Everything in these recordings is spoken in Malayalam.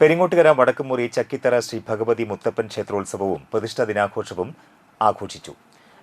പെരിങ്ങോട്ടുകര വടക്കുമുറി ചക്കിത്തറ ശ്രീ ഭഗവതി മുത്തപ്പൻ ക്ഷേത്രോത്സവവും പ്രതിഷ്ഠാ ദിനാഘോഷവും ആഘോഷിച്ചു.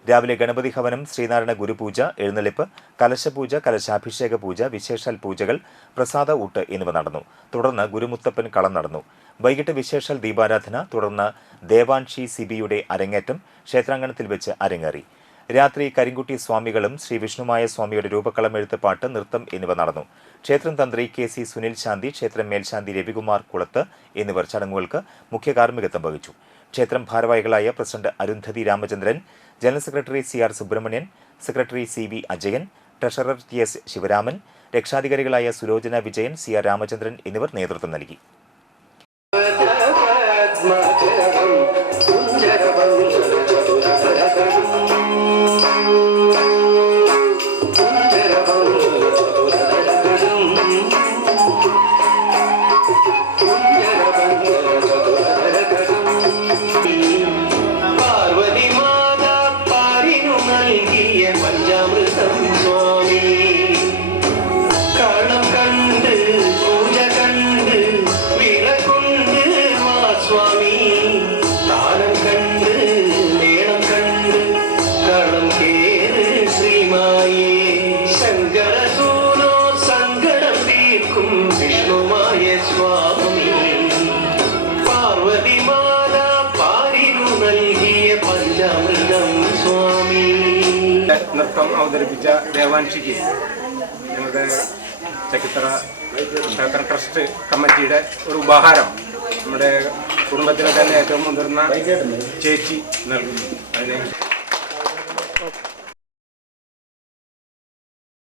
രാവിലെ ഗണപതി ഹവനം, ശ്രീനാരായണ ഗുരുപൂജ, എഴുന്നള്ളിപ്പ്, കലശപൂജ, കലശാഭിഷേക പൂജ, വിശേഷാൽ പൂജകൾ, പ്രസാദ ഊട്ട് എന്നിവ നടന്നു. തുടർന്ന് ഗുരുമുത്തപ്പൻ കളം നടന്നു. വൈകിട്ട് വിശേഷാൽ ദീപാരാധന, തുടർന്ന് ദേവാൻഷി സിബിയുടെ അരങ്ങേറ്റം ക്ഷേത്രാങ്കണത്തിൽ വെച്ച് അരങ്ങേറി. രാത്രി കരിങ്കുട്ടി സ്വാമികളും ശ്രീ വിഷ്ണുമായ സ്വാമിയുടെ രൂപക്കളമെഴുത്ത്, പാട്ട്, നൃത്തം എന്നിവ നടന്നു. ക്ഷേത്രം തന്ത്രി കെ.സി. സുനിൽ ശാന്തി, ക്ഷേത്രം മേൽശാന്തി രവികുമാർ കുളത്ത് എന്നിവർ ചടങ്ങുകൾക്ക് മുഖ്യ കാർമ്മികത്വം വഹിച്ചു. ക്ഷേത്രം ഭാരവാഹികളായ president Arundhati Ramachandran, general secretary C R. Subrahmanyan, secretary C V. Ajayan, treasurer T S. Sivaraman, രക്ഷാധികാരികളായ സുലോചന വിജയൻ, സി.ആർ. രാമചന്ദ്രൻ എന്നിവർ നേതൃത്വം നൽകി. നൃത്തം അവതരിപ്പിച്ച ദേവാൻഷിക്ക് ഞങ്ങളുടെ ചക്കിത്തറ ക്ഷേത്ര ട്രസ്റ്റ് കമ്മിറ്റിയുടെ ഒരു ഉപഹാരം നമ്മുടെ കുടുംബത്തിലെ തന്നെ ഏറ്റവും മുതിർന്ന ചേച്ചി നൽകുന്നു. അതിനെ